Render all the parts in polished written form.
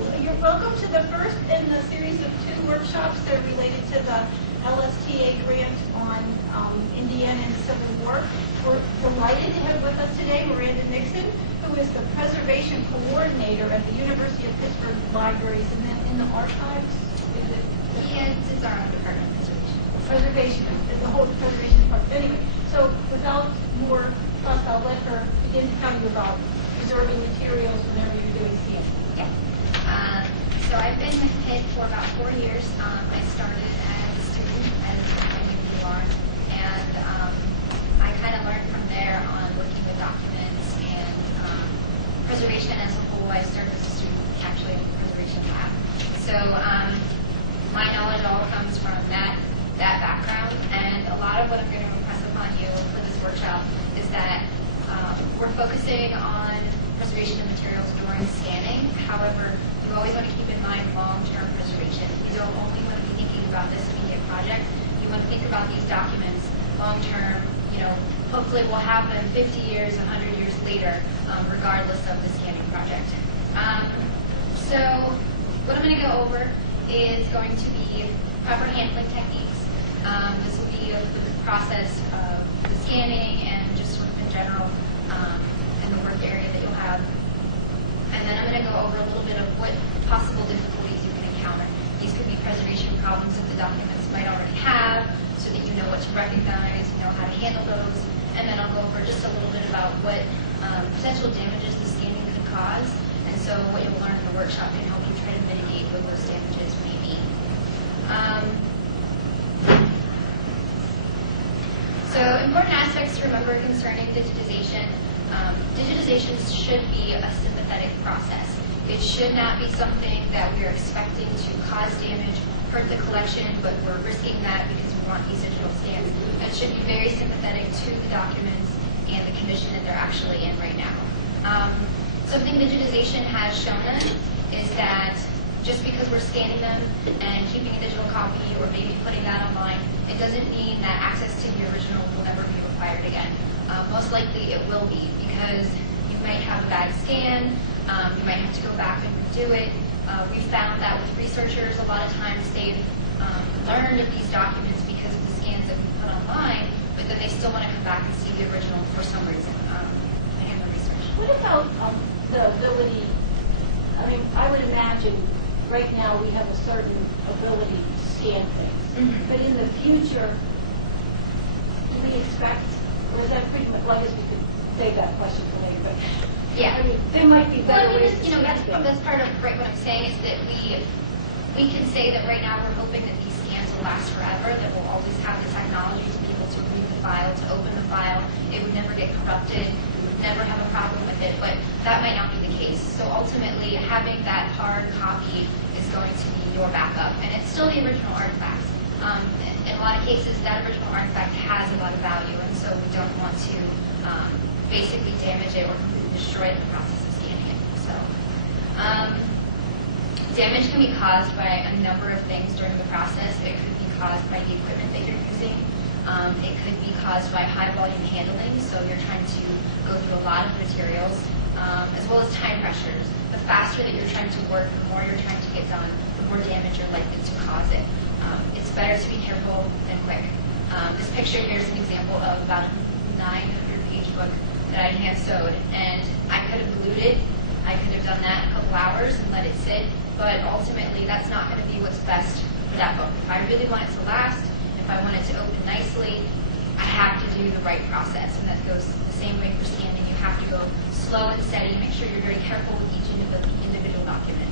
You're welcome to the first in the series of 2 workshops that are related to the LSTA grant on Indiana and the Civil War. We're delighted to have with us today Miranda Nixon, who is the preservation coordinator at the University of Pittsburgh Libraries, and then in the archives. Yes, it's our own department of preservation, the whole preservation department. Anyway, so without more fuss, I'll let her begin to tell you about preserving materials whenever you're doing CM. Yeah. So I've been with Pitt for about 4 years. I started as a student, as many of you are, and I kind of learned from there on working with documents and preservation as a whole. I started as a student actually in the preservation lab. So my knowledge all comes from that background, and a lot of what I'm going to impress upon you for this workshop is that we're focusing on preservation of materials during scanning. However, you always want to keep in mind long-term preservation. You don't only want to be thinking about this immediate project. You want to think about these documents long-term. You know, hopefully we'll have them 50 years, 100 years later, regardless of the scanning project. So what I'm going to go over is going to be proper handling techniques. This will be the process of the scanning and just sort of in general in the work area that you'll have. And then I'm going to go over a little bit of what possible difficulties you can encounter. These could be preservation problems that the documents might already have, so that you know what to recognize, you know how to handle those. And then I'll go over just a little bit about what potential damages the scanning could cause. And so what you'll learn in the workshop can help you try to mitigate what those damages may be. So important aspects to remember concerning digitization. Digitization should be a sympathetic process. It should not be something that we are expecting to cause damage, hurt the collection, but we're risking that because we want these digital scans. It should be very sympathetic to the documents and the condition that they're actually in right now. Something digitization has shown us is that just because we're scanning them and keeping a digital copy or maybe putting that online, it doesn't mean that access to the original will never be required again. Most likely it will be, because you might have a bad scan, you might have to go back and redo it. We found that with researchers, a lot of times they've learned of these documents because of the scans that we put online, but then they still want to come back and see the original for some reason in the research. What about the ability, I mean, I would imagine right now we have a certain ability to scan things, but in the future, do we expect, or is that pretty much, well, I guess we could save that question for later, but yeah. I mean, there might be better ways to scan things. That's part of what I'm saying is that we can say that right now we're hoping that these scans will last forever, that we'll always have the technology to be able to read the file, to open the file, it would never get corrupted, we would never have a problem with it, but that might not be the case. So ultimately, having that hard copy is going to be your backup, and it's still the original artifact. In a lot of cases, that original artifact has a lot of value, and so we don't want to basically damage it or completely destroy the process of scanning it. So, damage can be caused by a number of things during the process. It could be caused by the equipment that you're using. It could be caused by high volume handling, so you're trying to go through a lot of materials, as well as time pressures. The faster that you're trying to work, the more you're trying to get done, the more damage you're likely to cause it. It's better to be careful than quick. This picture here is an example of about a 900-page book that I hand sewed, and I could have glued it. I could have done that in a couple hours and let it sit, but ultimately that's not going to be what's best for that book. If I really want it to last, if I want it to open nicely, I have to do the right process, and that goes the same way for scanning. You have to go slow and steady, make sure you're very careful with each individual document.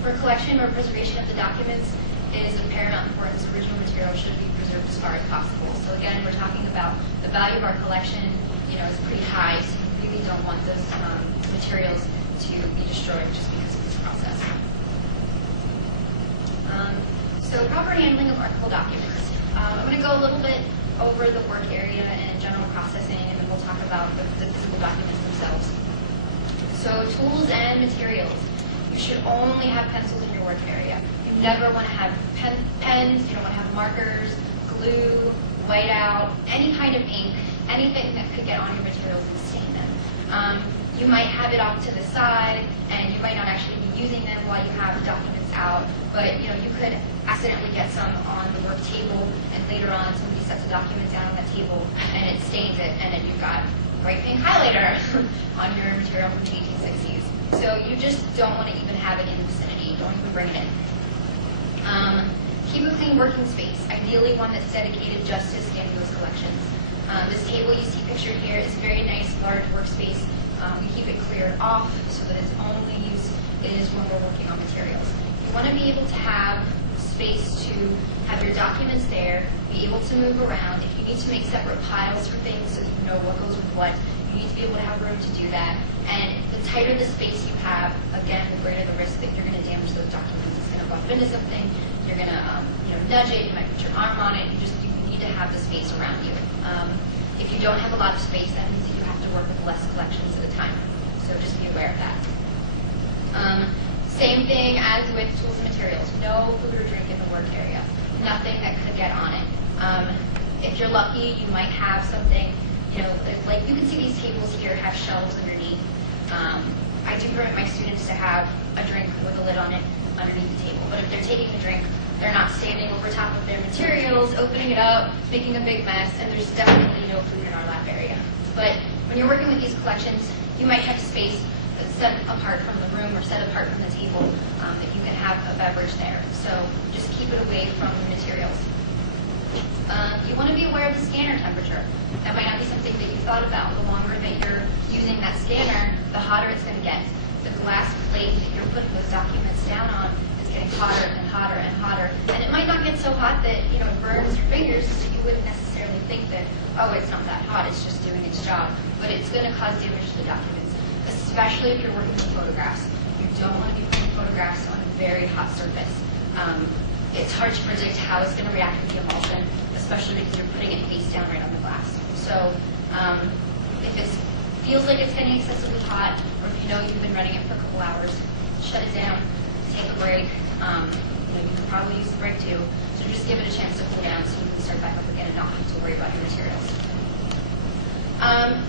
For collection or preservation of the documents, it is of paramount importance original material should be preserved as far as possible. So again, we're talking about the value of our collection, you know, is pretty high, so you really don't want those materials to be destroyed just because of this process. So proper handling of archival documents. I'm going to go a little bit over the work area and general processing, and then we'll talk about the physical documents themselves. So tools and materials. You should only have pencils in your work area. You never want to have pens, you don't want to have markers, glue, whiteout, any kind of ink, anything that could get on your materials and stain them. you might have it off to the side, and you might not actually be using them while you have documents out, but you could accidentally get some on the work table, and later on somebody sets a document down on that table, and it stains it, and then you've got bright pink highlighter on your material from the 1860s. So you just don't want to even have it in the vicinity. Don't even bring it in. Keep a clean working space, ideally one that's dedicated just to scanning those collections. This table you see pictured here is a very nice, large workspace. We keep it cleared off so that its only use is when we're working on materials. You want to be able to have space to have your documents there, be able to move around. If you need to make separate piles for things so that you know what goes with what, you need to be able to have room to do that. And the tighter the space you have, again, the greater the risk that you're going to damage those documents. It's going to bump into something, you're going to nudge it, you might put your arm on it, you need to have the space around you. If you don't have a lot of space, that means that you have to work with less collections at a time. So just be aware of that. Same thing as with tools and materials. No food or drink in the work area. Nothing that could get on it. If you're lucky, you might have something, like you can see these tables here have shelves underneath. I do permit my students to have a drink with a lid on it underneath the table. But if they're taking a drink, they're not standing over top of their materials, opening it up, making a big mess, and there's definitely no food in our lab area. But when you're working with these collections, you might have space that's set apart from the room or set apart from the table if you can have a beverage there. So just keep it away from the materials. You want to be aware of the scanner temperature. That might not be something that you thought about. The longer that you're using that scanner, the hotter it's going to get. The glass plate that you're putting those documents down on is getting hotter and hotter and hotter. And it might not get so hot that it burns your fingers, so you wouldn't necessarily think that, oh, it's not that hot, it's just doing its job. But it's going to cause damage to the documents, especially if you're working with photographs. You don't want to be putting photographs on a very hot surface. It's hard to predict how it's going to react with the emulsion, especially because you're putting it face down right on the glass. So if it feels like it's getting excessively hot, or if you know you've been running it for a couple hours, shut it down, take a break. You can probably use the break too. So just give it a chance to cool down so you can start back up again and not have to worry about your materials.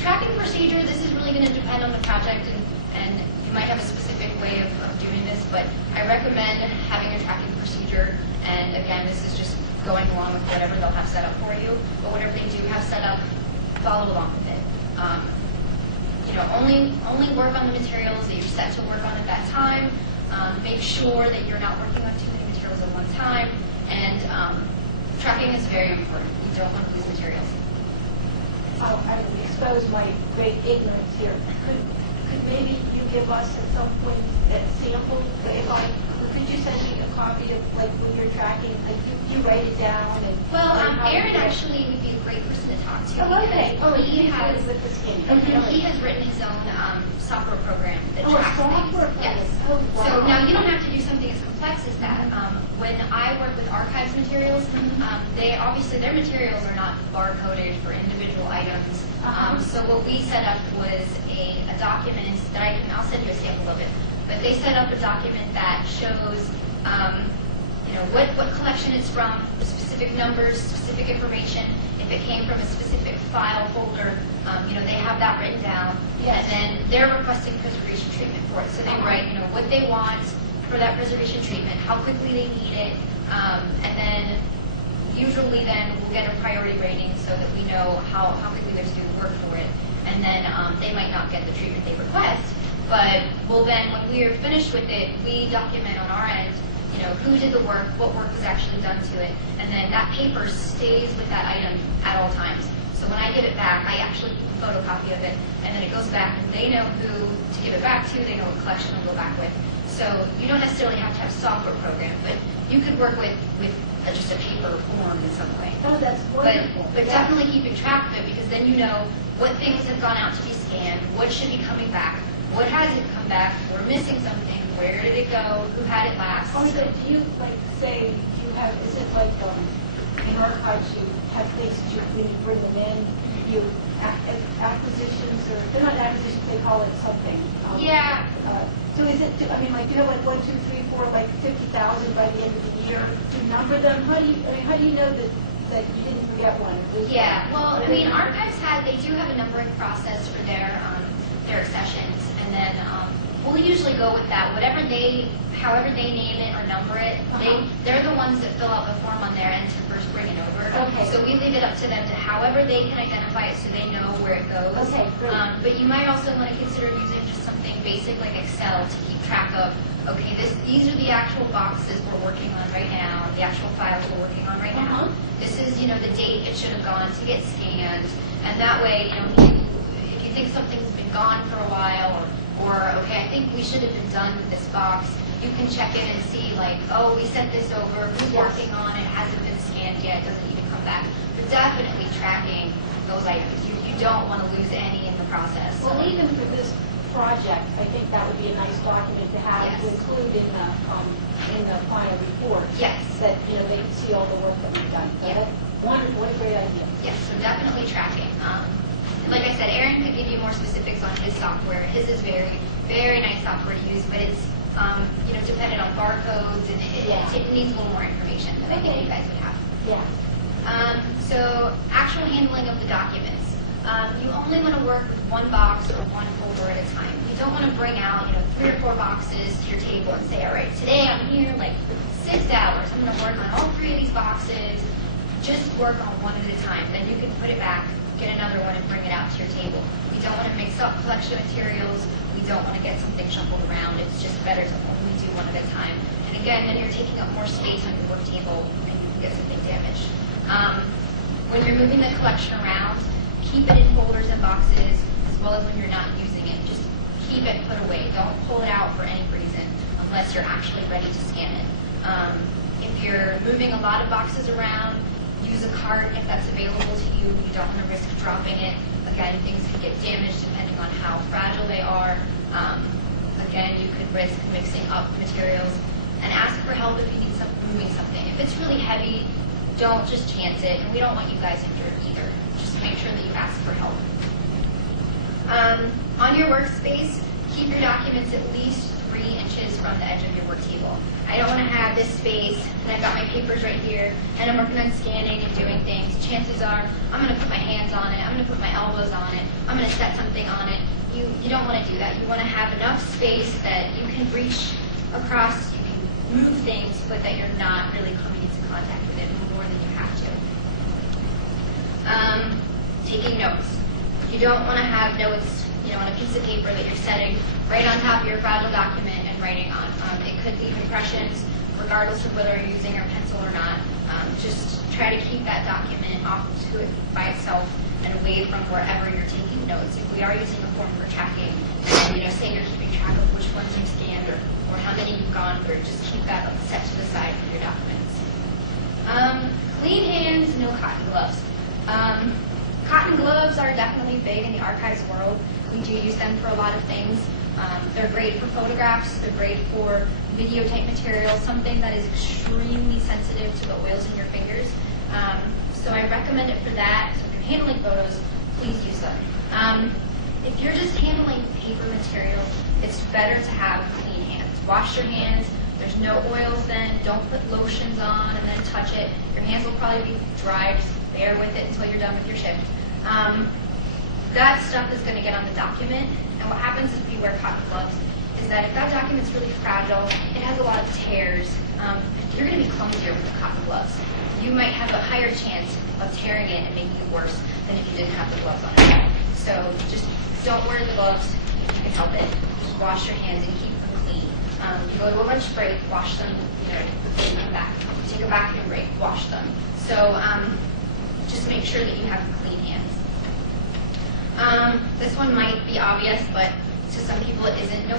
Tracking procedure, this is really going to depend on the project, and you might have a specific way of doing this, but I recommend having a tracking procedure. And again, this is just going along with whatever they'll have set up for you, but whatever they do have set up, follow along with it. Only work on the materials that you're set to work on at that time. Make sure that you're not working on too many materials at one time, and tracking is very important. You don't want to lose materials. I will expose my great ignorance here. Could maybe you give us at some point that sample? Could you send me a copy of when you're tracking? You write it down and. Well, Aaron actually would be a great person to talk to. Oh, okay. He has with the skin. He has written his own software program that a tracks software things. Yes. Oh, wow. So now you don't have to do something as complex as that. When I work with archives materials, they obviously their materials are not barcoded for individual items. So what we set up was a document that I'll send you a sample of it. But they set up a document that shows, what collection it's from, specific numbers, specific information. If it came from a specific file folder, they have that written down. Yes. And then they're requesting preservation treatment for it. So they write, what they want for that preservation treatment, how quickly they need it, and then usually then we'll get a priority rating so that we know how quickly there's due work for it. And then they might not get the treatment they request, but we'll then, when we're finished with it, we document on our end, who did the work, what work was actually done to it, and then that paper stays with that item at all times. So when I give it back, I actually keep a photocopy of it, and then it goes back, and they know who to give it back to, they know what collection to go back with. So you don't necessarily have to have a software program, but you could work with just a paper form in some way. Oh, that's wonderful. But definitely keeping track of it, because then you know what things have gone out to be scanned, what should be coming back, what hasn't come back, we're missing something, where did it go, who had it last. Oh, so do you say you have? Is it like in archives you have things that when you bring them in, you acquisitions or they're not acquisitions, they call it something. Yeah. So is it? Do you have 1, 2, 3, 4, 50,000 by the end of the year? To number them? How do you know that you didn't forget one? Yeah. Well, archives they do have a numbering process for their their sessions, and then we'll usually go with that. However they name it or number it, they're the ones that fill out the form on their end to first bring it over. Okay. So we leave it up to them to however they can identify it so they know where it goes. Okay, great. But you might also want to consider using just something basic like Excel to keep track of, okay, these are the actual boxes we're working on right now, the actual files we're working on right now. This is, the date it should have gone to get scanned. And that way, if you think something's been gone for a while, or okay, I think we should have been done with this box, you can check in and see, like, oh, we sent this over, who's working on it, hasn't been scanned yet, doesn't need to come back. But definitely tracking those items. You don't want to lose any in the process. Well, even for this project, I think that would be a nice document to have to include in the final report. Yes. That they can see all the work that we've done. So Yeah. Wonderful, what a great idea. Yes, so definitely tracking. Like I said, Aaron could give you more specifics on his software. His is very, very nice software to use, but it's dependent on barcodes, and it needs a little more information than I think you guys would have. Yeah. So actual handling of the documents. You only want to work with one box or one folder at a time. You don't want to bring out 3 or 4 boxes to your table and say, all right, today I'm here like 6 hours. I'm going to work on all 3 of these boxes. Just work on one at a time. Then you can put it back, get another one, and bring it out to your table. We don't want to mix up collection materials. We don't want to get something shuffled around. It's just better to only do one at a time. And again, then you're taking up more space on your work table and you can get something damaged. When you're moving the collection around, keep it in folders and boxes, as well as when you're not using it. Just keep it put away. Don't pull it out for any reason unless you're actually ready to scan it. If you're moving a lot of boxes around, use a cart if that's available to you. You don't want to risk dropping it. Again, things can get damaged depending on how fragile they are. Again, you could risk mixing up materials. And ask for help if you need moving something. If it's really heavy, don't just chance it. And we don't want you guys injured either. Just make sure that you ask for help. On your workspace, keep your documents at least 3 inches from the edge of your work table. I don't want to have this space, and I've got my papers right here, and I'm working on scanning and doing things. Chances are, I'm going to put my hands on it, I'm going to put my elbows on it, I'm going to set something on it. You don't want to do that. You want to have enough space that you can reach across, you can move things, but that you're not really coming into contact with it more than you have to. Taking notes. You don't want to have notes on a piece of paper that you're setting right on top of your fragile document and writing on. It could leave impressions, regardless of whether you're using a pencil or not. Just try to keep that document off to it by itself and away from wherever you're taking notes. If we are using a form for tracking, and say you're keeping track of which ones you've scanned or how many you've gone through, just keep that set to the side for your documents. Clean hands, no cotton gloves. Cotton gloves are definitely big in the archives world. We do use them for a lot of things. They're great for photographs. They're great for videotape material, something that is extremely sensitive to the oils in your fingers. So I recommend it for that. So if you're handling photos, please use them. If you're just handling paper material, it's better to have clean hands. Wash your hands. There's no oils then. Don't put lotions on and then touch it. Your hands will probably be dry. Just bear with it until you're done with your shift. That stuff is going to get on the document, and what happens if you wear cotton gloves is that if that document's really fragile, it has a lot of tears, you're going to be clumsier with the cotton gloves. You might have a higher chance of tearing it and making it worse than if you didn't have the gloves on at all. So just don't wear the gloves if you can help it. Just wash your hands and keep them clean. You go to a lunch break, wash them, come back. Take a bathroom break, wash them. So just make sure that you have clean hands. This one might be obvious, but to some people it isn't. No